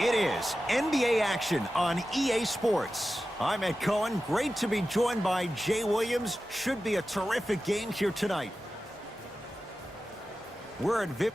It is NBA action on EA Sports. I'm Ed Cohen. Great to be joined by Jay Williams. Should be a terrific game here tonight. We're at VIP.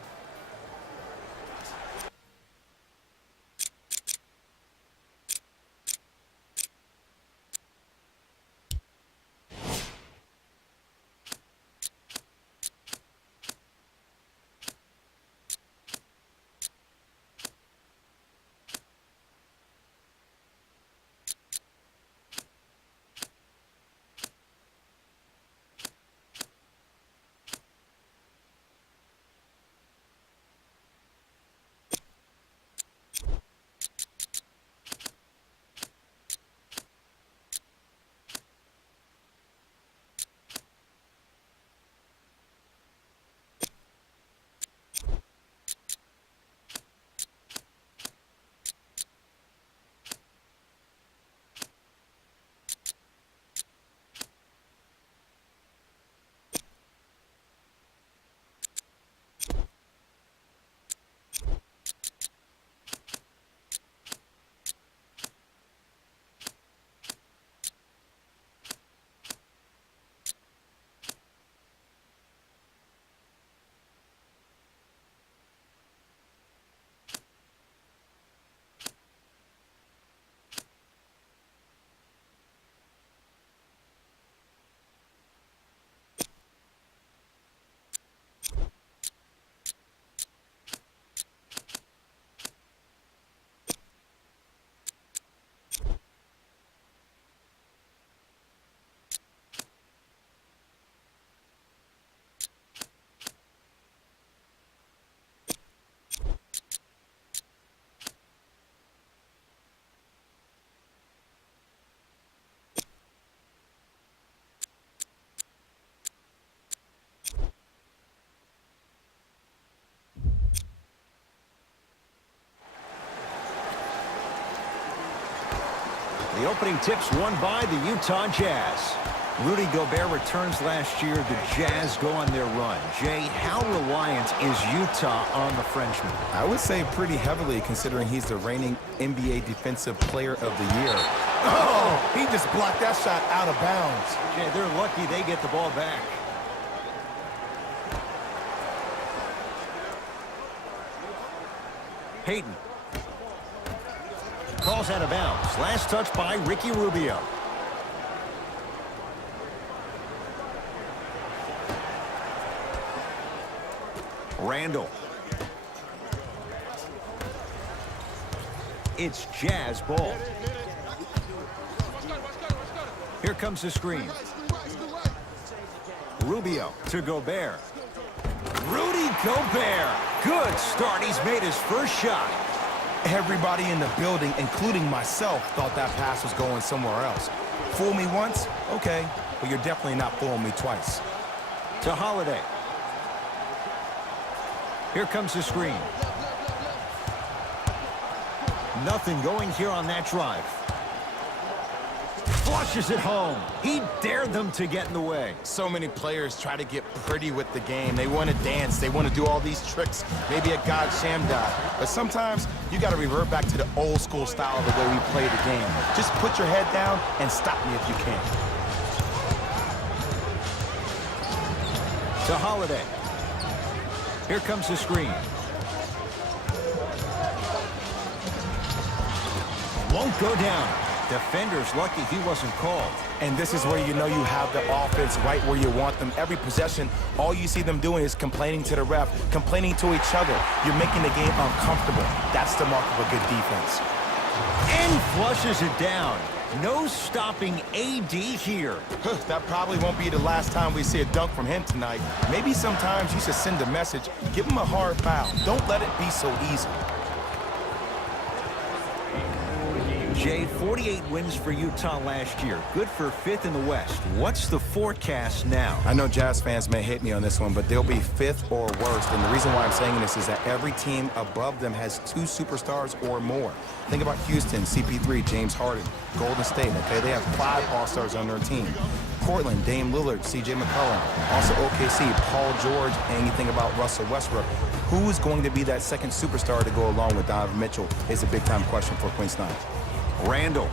The opening tips won by the Utah Jazz. Rudy Gobert returns last year. The Jazz go on their run. Jay, how reliant is Utah on the Frenchman? I would say pretty heavily, considering he's the reigning NBA Defensive Player of the Year. Oh, he just blocked that shot out of bounds. Jay, they're lucky they get the ball back. Payton. Calls out of bounds. Last touch by Ricky Rubio. Randall. It's Jazz ball. Here comes the screen. Rubio to Gobert. Rudy Gobert. Good start. He's made his first shot. Everybody in the building, including myself, thought that pass was going somewhere else. Fool me once? Okay. But you're definitely not fooling me twice. To Holiday. Here comes the screen. Nothing going here on that drive. Flushes it home. He dared them to get in the way. So many players try to get pretty with the game. They want to dance. They want to do all these tricks. Maybe a God sham dive. But sometimes you got to revert back to the old school style of the way we play the game. Just put your head down and stop me if you can. To Holiday. Here comes the screen. Won't go down. Defender's lucky he wasn't called. And this is where you know you have the offense right where you want them. Every possession, all you see them doing is complaining to the ref, complaining to each other. You're making the game uncomfortable. That's the mark of a good defense. And flushes it down. No stopping AD here. That probably won't be the last time we see a dunk from him tonight. Maybe sometimes you should send a message. Give him a hard foul. Don't let it be so easy. Jay, 48 wins for Utah last year. Good for 5th in the West. What's the forecast now? I know Jazz fans may hate me on this one, but they'll be 5th or worse. And the reason why I'm saying this is that every team above them has 2 superstars or more. Think about Houston, CP3, James Harden. Golden State, okay? They have 5 All-Stars on their team. Portland, Dame Lillard, CJ McCollum. Also OKC, Paul George, and you think about Russell Westbrook. Who's going to be that second superstar to go along with Donovan Mitchell is a big-time question for Quinn Snyder. Randall.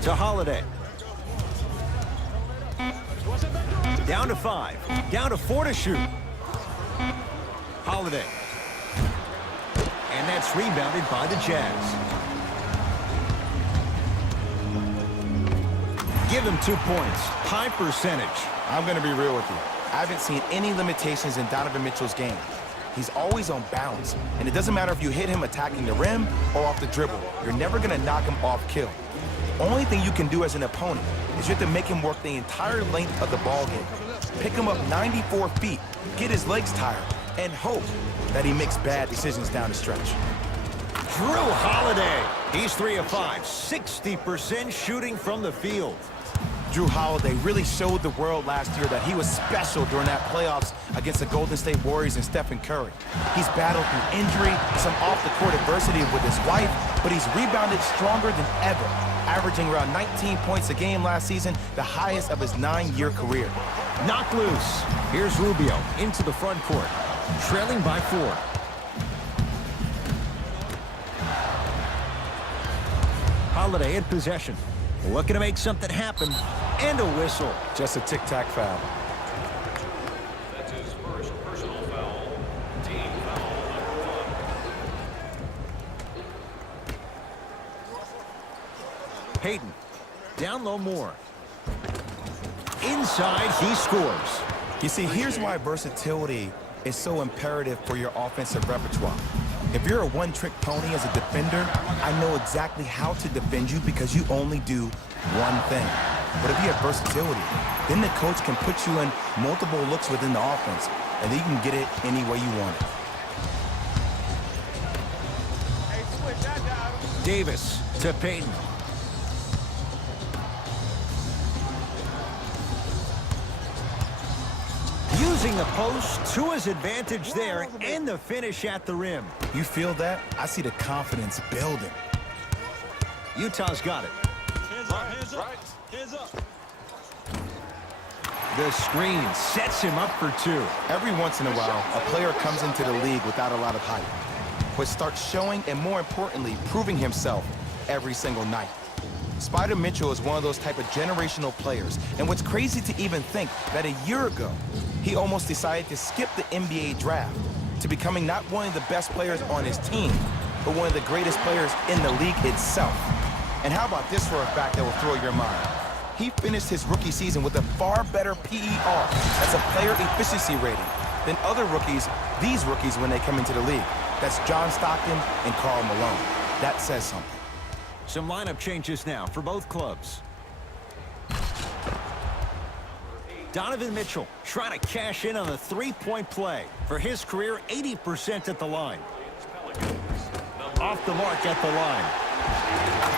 To Holiday. Down to 5. Down to 4 to shoot. Holiday. And that's rebounded by the Jazz. Give him 2 points. High percentage. I'm going to be real with you. I haven't seen any limitations in Donovan Mitchell's game. He's always on balance. And it doesn't matter if you hit him attacking the rim or off the dribble. You're never going to knock him off kill. Only thing you can do as an opponent is you have to make him work the entire length of the ball game. Pick him up 94 feet, get his legs tired, and hope that he makes bad decisions down the stretch. Drew Holiday. He's 3 of 5, 60% shooting from the field. Drew Holiday really showed the world last year that he was special during that playoffs against the Golden State Warriors and Stephen Curry. He's battled through injury, some off-the-court adversity with his wife, but he's rebounded stronger than ever, averaging around 19 points a game last season, the highest of his 9-year career. Knocked loose. Here's Rubio into the front court, trailing by 4. Holiday in possession, looking to make something happen, and a whistle. Just a tic-tac foul. That's his first personal foul. Team foul number 1. Payton, down low more. Inside, he scores. You see, here's why versatility is so imperative for your offensive repertoire. If you're a one-trick pony as a defender, I know exactly how to defend you because you only do one thing. But if you have versatility, then the coach can put you in multiple looks within the offense, and then you can get it any way you want it. Davis to Payton. Using the post to his advantage there, and the finish at the rim. You feel that? I see the confidence building. Utah's got it. Hands up, hands up, hands up. The screen sets him up for 2. Every once in a while, a player comes into the league without a lot of hype, but starts showing and, more importantly, proving himself every single night. Spider Mitchell is one of those type of generational players, and what's crazy to even think that a year ago, he almost decided to skip the NBA draft to becoming not one of the best players on his team, but one of the greatest players in the league itself. And how about this for a fact that will throw your mind? He finished his rookie season with a far better PER, that's a player efficiency rating, than other rookies, these rookies when they come into the league. That's John Stockton and Karl Malone. That says something. Some lineup changes now for both clubs. Donovan Mitchell trying to cash in on a 3-point play. For his career, 80% at the line. Off the mark at the line.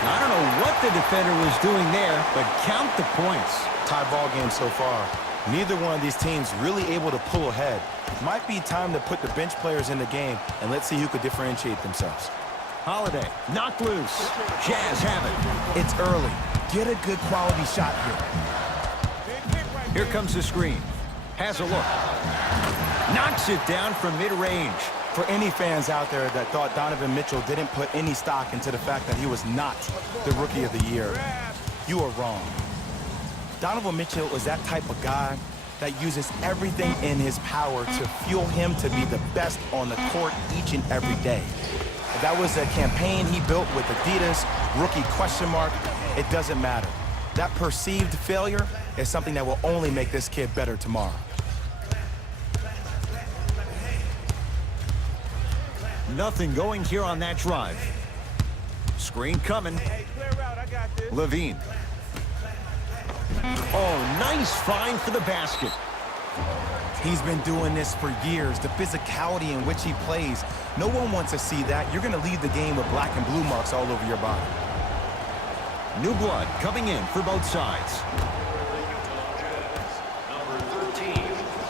I don't know what the defender was doing there, but count the points. Tie ball game so far. Neither one of these teams really able to pull ahead. Might be time to put the bench players in the game, and let's see who could differentiate themselves. Holiday, knocked loose. Jazz have it. It's early. Get a good quality shot here. Here comes the screen. Has a look. Knocks it down from mid-range. For any fans out there that thought Donovan Mitchell didn't put any stock into the fact that he was not the Rookie of the Year, you are wrong. Donovan Mitchell is that type of guy that uses everything in his power to fuel him to be the best on the court each and every day. If that was a campaign he built with Adidas, rookie question mark, it doesn't matter. That perceived failure is something that will only make this kid better tomorrow. Nothing going here on that drive. Screen coming. Levine. Oh, nice find for the basket. He's been doing this for years, the physicality in which he plays. No one wants to see that. You're going to leave the game with black and blue marks all over your body. New blood coming in for both sides. Number 13,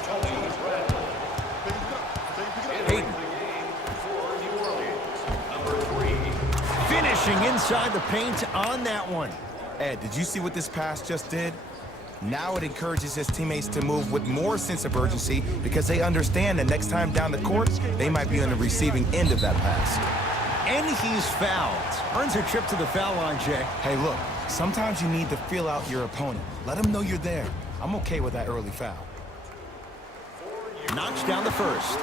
Tony Bradley. Payton. For New Orleans, number 3. Finishing inside the paint on that one. Ed, did you see what this pass just did? Now it encourages his teammates to move with more sense of urgency because they understand that next time down the court, they might be on the receiving end of that pass. And he's fouled. Earns a trip to the foul line, Jay. Hey, look, sometimes you need to feel out your opponent. Let them know you're there. I'm okay with that early foul. Knocks down the first.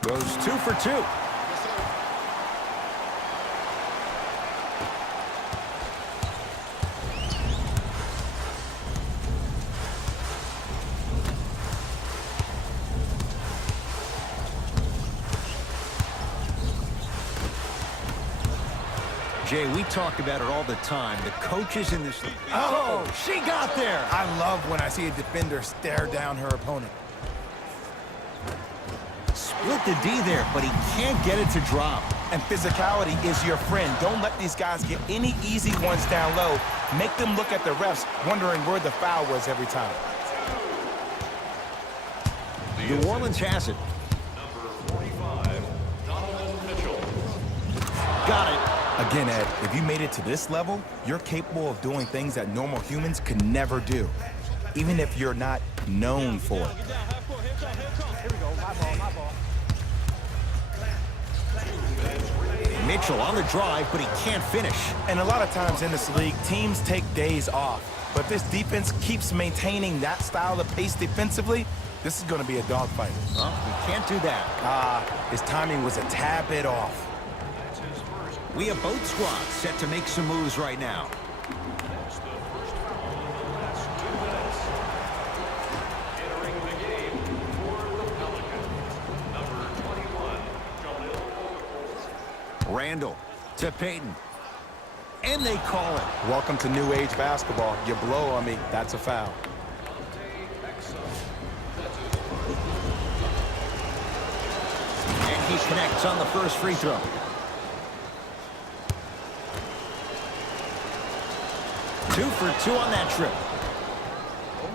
Goes 2 for 2. Jay, we talk about it all the time. The coaches in this league. Oh, she got there. I love when I see a defender stare down her opponent. Split the D there, but he can't get it to drop. And physicality is your friend. Don't let these guys get any easy ones down low. Make them look at the refs, wondering where the foul was every time. New Orleans has it. Got it. Again, Ed, if you made it to this level, you're capable of doing things that normal humans could never do, even if you're not known for it. Mitchell on the drive, but he can't finish. And a lot of times in this league, teams take days off. But if this defense keeps maintaining that style of pace defensively, this is going to be a dogfight. Well, he can't do that. His timing was a tad bit off. We have both squads set to make some moves right now. That's the first foul. That's 2 minutes. Entering the game for the Pelicans, number 21, Jahlil Okafor. Randall to Payton. And they call it. Welcome to new age basketball. You blow on me, that's a foul. And he connects on the first free throw. Two for 2 on that trip. Oh,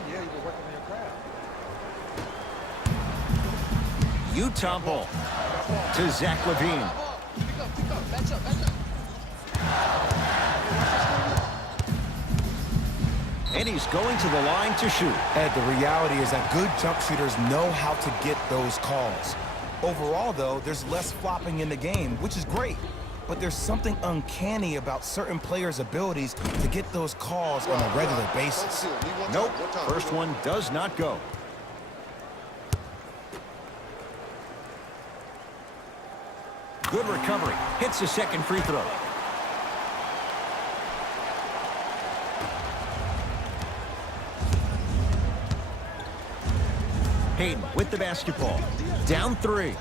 yeah, you've been working on your craft. Utah ball to Zach LaVine. Pick up, match up. And he's going to the line to shoot. Ed, the reality is that good jump shooters know how to get those calls. Overall, though, there's less flopping in the game, which is great. But there's something uncanny about certain players' abilities to get those calls on a regular basis. Nope, first one does not go. Good recovery, hits the second free throw. Payton with the basketball, down 3.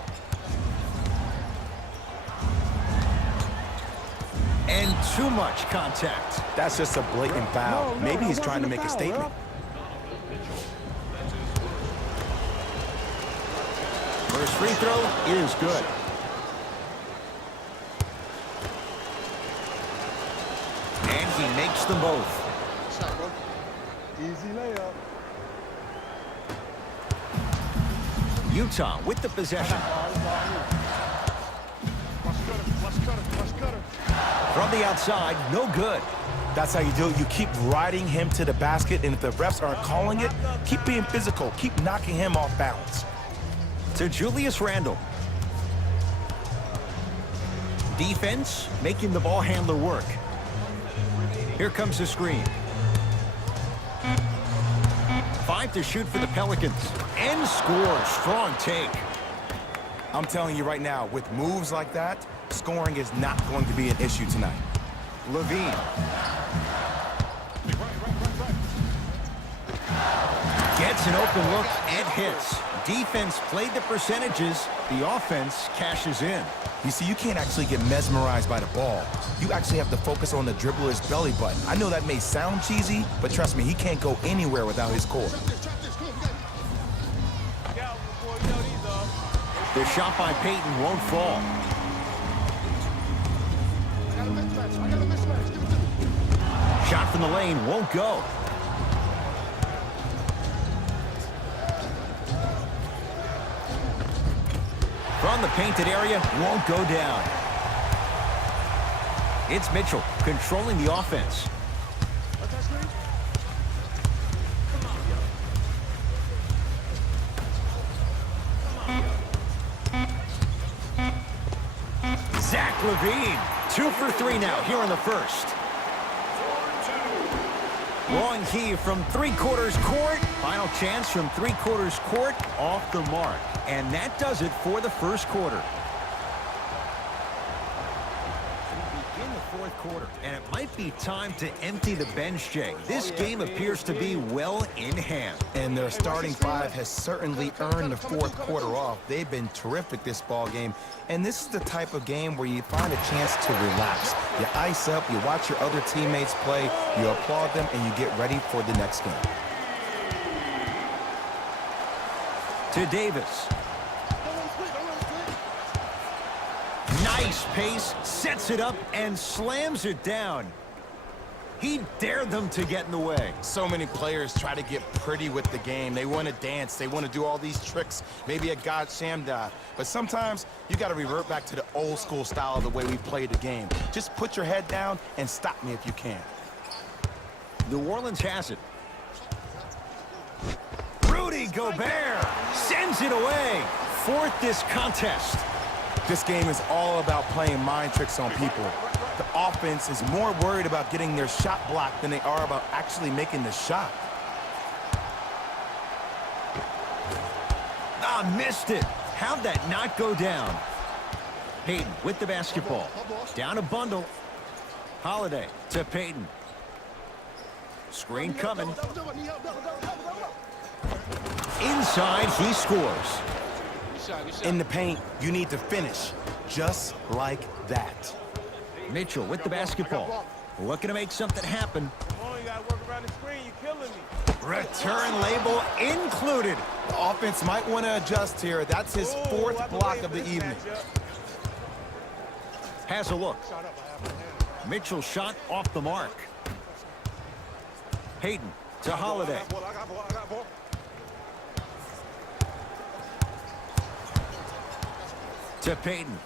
And too much contact. That's just a blatant foul. Maybe he's trying to make a statement. First free throw is good. And he makes them both. Shot, bro. Easy layup. Utah with the possession. From the outside, no good. That's how you do it. You keep riding him to the basket, and if the refs aren't calling it, keep being physical. Keep knocking him off balance. To Julius Randle. Defense making the ball handler work. Here comes the screen. 5 to shoot for the Pelicans. And scores. Strong take. I'm telling you right now, with moves like that, scoring is not going to be an issue tonight. LaVine. Gets an open look and hits. Defense played the percentages. The offense cashes in. You see, you can't actually get mesmerized by the ball. You actually have to focus on the dribbler's belly button. I know that may sound cheesy, but trust me, he can't go anywhere without his core. The shot by Payton won't fall. Shot from the lane won't go. From the painted area, won't go down. It's Mitchell controlling the offense. Zach LaVine, 2 for 3 now here in the first. Long heave from three-quarters court. Final chance from three-quarters court, off the mark. And that does it for the first quarter. We begin the fourth quarter, and it might be time to empty the bench, Jay. This game appears to be well in hand. And their starting five has certainly earned the fourth quarter off. They've been terrific this ball game. And this is the type of game where you find a chance to relax. You ice up, you watch your other teammates play, you applaud them, and you get ready for the next game. To Davis. Nice pace, sets it up, and slams it down. He dared them to get in the way. So many players try to get pretty with the game. They want to dance. They want to do all these tricks, maybe a God sham dive. But sometimes you got to revert back to the old school style of the way we played the game. Just put your head down and stop me if you can. New Orleans has it. Rudy Gobert sends it away. Fourth this contest. This game is all about playing mind tricks on people. The offense is more worried about getting their shot blocked than they are about actually making the shot. Ah, missed it. How'd that not go down? Payton with the basketball. Down a bundle. Holiday to Payton. Screen coming. Inside, he scores. In the paint, you need to finish just like that. Mitchell with the basketball. Looking to make something happen. Come on, you gotta work around the screen. You're killing me. Return label included. The offense might want to adjust here. That's his fourth block of the evening. Has a look. Mitchell shot off the mark. Payton to Holiday. To Payton.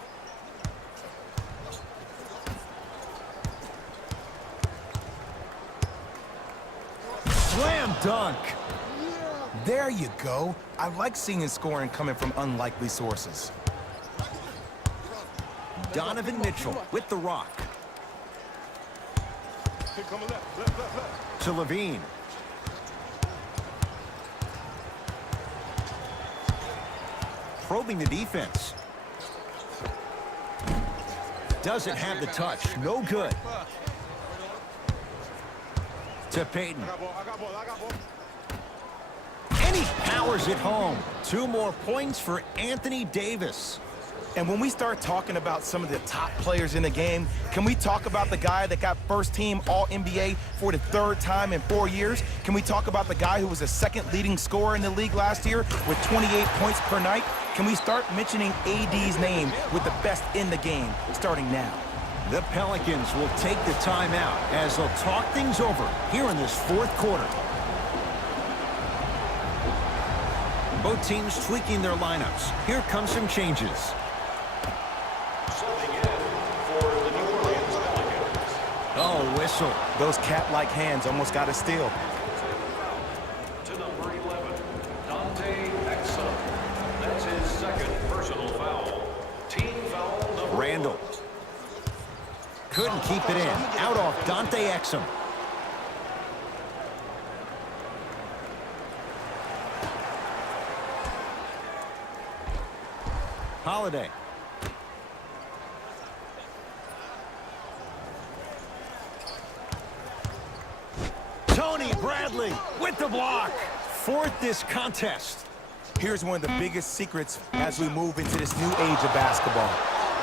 Slam dunk. There you go. I like seeing scoring coming from unlikely sources. Donovan Mitchell with the rock. To LaVine. Probing the defense. Doesn't have the touch. No good. To Payton. And he powers it home. 2 more points for Anthony Davis. And when we start talking about some of the top players in the game, can we talk about the guy that got first-team All-NBA for the 3rd time in 4 years? Can we talk about the guy who was the 2nd leading scorer in the league last year with 28 points per night? Can we start mentioning AD's name with the best in the game, starting now? The Pelicans will take the timeout as they'll talk things over here in this 4th quarter. Both teams tweaking their lineups. Here come some changes. Subbing in for the New Orleans Pelicans. Oh, whistle. Those cat-like hands almost got a steal. To number 11, Dante Exum. That's his 2nd personal foul. Team foul number Randall. 1. Couldn't keep it in. Out off Dante Exum. Holiday. Tony Bradley with the block. 4th this contest. Here's one of the biggest secrets as we move into this new age of basketball,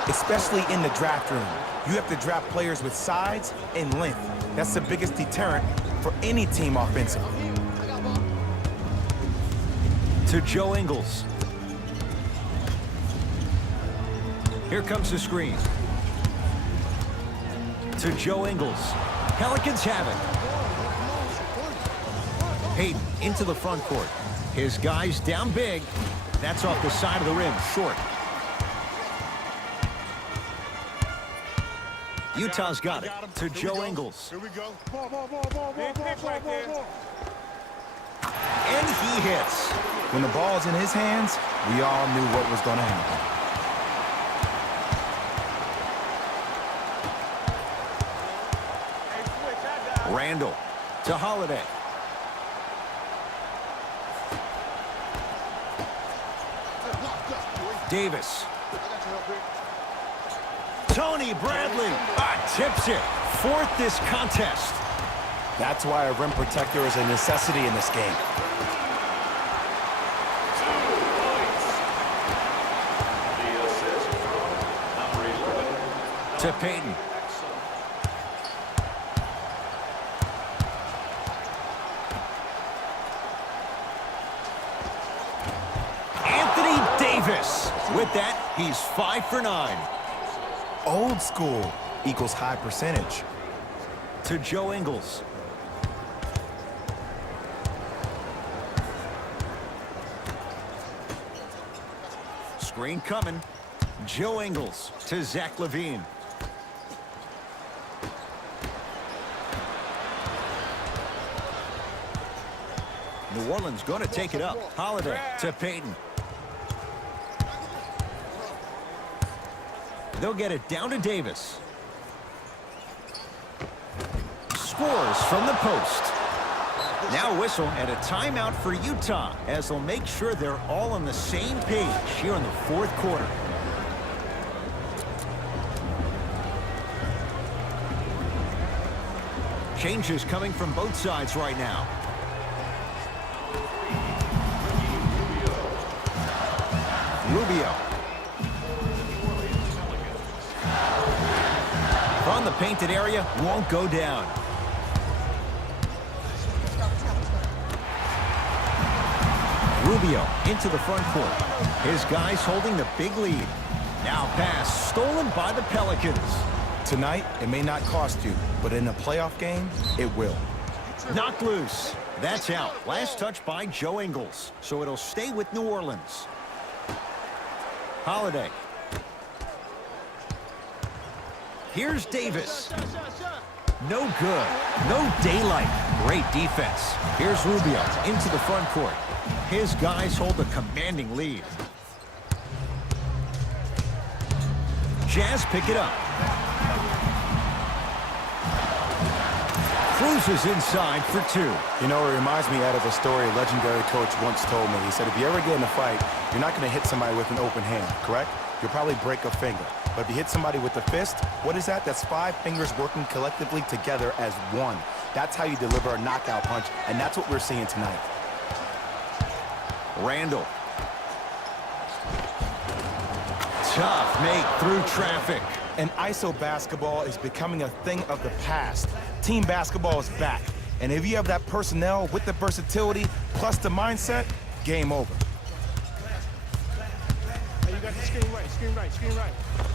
especially in the draft room. You have to draft players with size and length. That's the biggest deterrent for any team offensively. To Joe Ingles. Here comes the screen. To Joe Ingles. Pelicans have it. Payton into the front court. His guys down big. That's off the side of the rim, short. Utah's got it to Joe Ingles. Here we go. Ball. Big pick right there. And he hits. When the ball's in his hands, we all knew what was going to happen. Hey, switch, I got it. Randall to Holiday. Davis. Tony Bradley tips it. Fourth this contest. That's why a rim protector is a necessity in this game. 2 points. The assist from number 11. To Payton. Anthony Davis. With that, he's 5 for 9. Old school equals high percentage. To Joe Ingles. Screen coming. Joe Ingles to Zach LaVine. New Orleans going to take it up. Holiday to Payton. They'll get it down to Davis. Scores from the post. Now whistle and a timeout for Utah as they'll make sure they're all on the same page here in the fourth quarter. Changes coming from both sides right now. Rubio. From the painted area, won't go down. Rubio into the front court. His guys holding the big lead. Now pass stolen by the Pelicans. Tonight, it may not cost you, but in a playoff game, it will. Knocked loose. That's out. Last touch by Joe Ingles. So it'll stay with New Orleans. Holiday. Here's Davis. No good. No daylight. Great defense. Here's Rubio into the front court. His guys hold a commanding lead. Jazz pick it up. Cruises inside for 2. You know, it reminds me out of a story a legendary coach once told me. He said, if you ever get in a fight, you're not going to hit somebody with an open hand, correct? You'll probably break a finger. But if you hit somebody with a fist, what is that? That's 5 fingers working collectively together as one. That's how you deliver a knockout punch, and that's what we're seeing tonight. Randall. Tough make through traffic. And ISO basketball is becoming a thing of the past. Team basketball is back. And if you have that personnel with the versatility plus the mindset, game over. Hey, you got the screen right.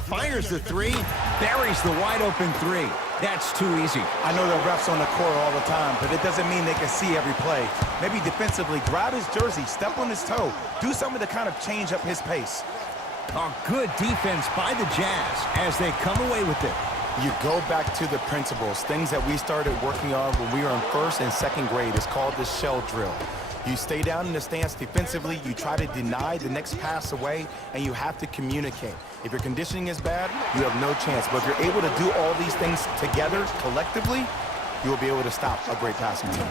Fires the 3, buries the wide open 3. That's too easy. I know the refs on the court all the time, but it doesn't mean they can see every play. Maybe defensively, grab his jersey, step on his toe, do something to kind of change up his pace. A good defense by the Jazz as they come away with it. You go back to the principles, things that we started working on when we were in 1st and 2nd grade. It's called the shell drill. You stay down in the stance defensively, you try to deny the next pass away, and you have to communicate. If your conditioning is bad, you have no chance. But if you're able to do all these things together, collectively, you will be able to stop a great passing team.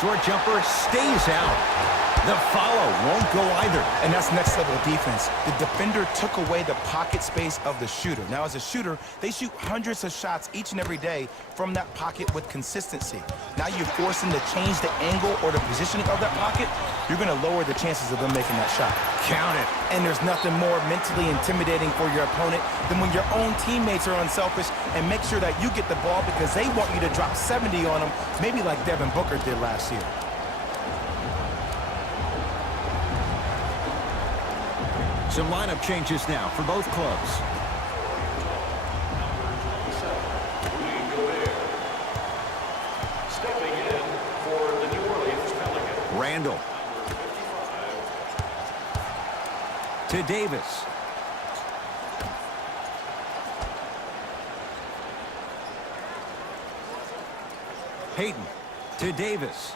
Short jumper stays out. The follow won't go either. And that's next level defense. The defender took away the pocket space of the shooter. Now, as a shooter, they shoot hundreds of shots each and every day from that pocket with consistency. Now you force them to change the angle or the positioning of that pocket, you're going to lower the chances of them making that shot. Count it. And there's nothing more mentally intimidating for your opponent than when your own teammates are unselfish and make sure that you get the ball because they want you to drop 70 on them, maybe like Devin Booker did last year. Some lineup changes now for both clubs. Rudy Gobert. Stepping in for the New Orleans Pelicans. Randall. To Davis. Payton to Davis.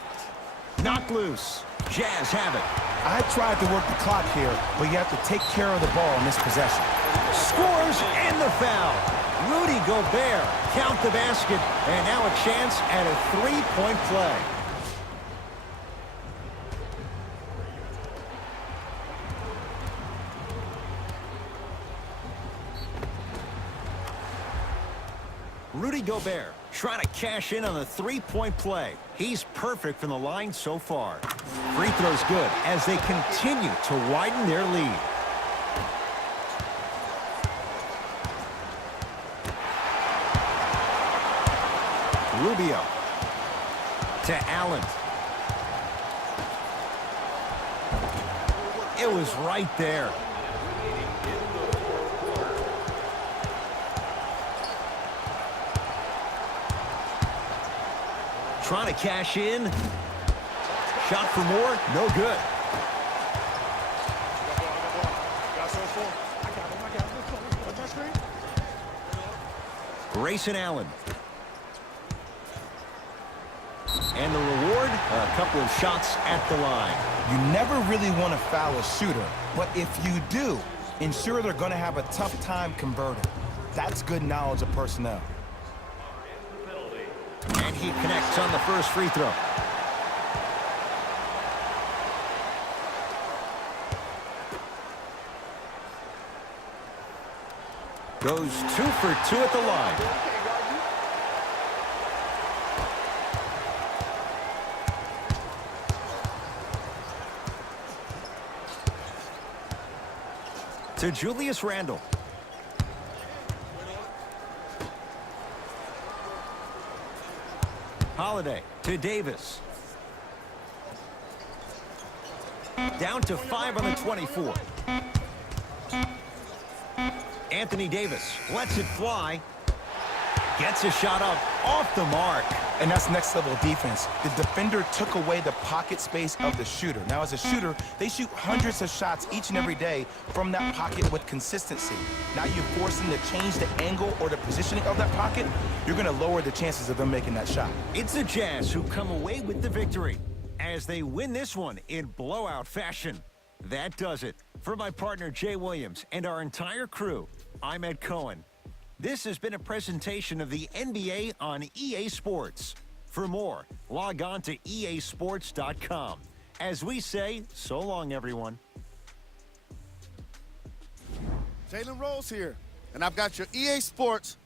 Knocked loose. Jazz have it. I tried to work the clock here, but you have to take care of the ball in this possession. Scores and the foul. Rudy Gobert count the basket, and now a chance at a three-point play. Rudy Gobert trying to cash in on the three-point play. He's perfect from the line so far. Free throw's good as they continue to widen their lead. Rubio to Allen. It was right there. Trying to cash in. Shot for more. No good. Grayson Allen. And the reward, a couple of shots at the line. You never really want to foul a shooter, but if you do, ensure they're going to have a tough time converting. That's good knowledge of personnel. And he connects on the first free throw. Goes 2 for 2 at the line. To Julius Randle. Holiday to Davis. Down to 5 on the 24. Anthony Davis lets it fly. Gets a shot up off the mark. And that's next level defense. The defender took away the pocket space of the shooter. Now, as a shooter, they shoot hundreds of shots each and every day from that pocket with consistency. Now you force them to change the angle or the positioning of that pocket, you're going to lower the chances of them making that shot. It's the Jazz who come away with the victory as they win this one in blowout fashion. That does it. For my partner, Jay Williams, and our entire crew, I'm Ed Cohen. This has been a presentation of the NBA on EA Sports. For more, log on to easports.com. As we say, so long, everyone. Jalen Rose here, and I've got your EA Sports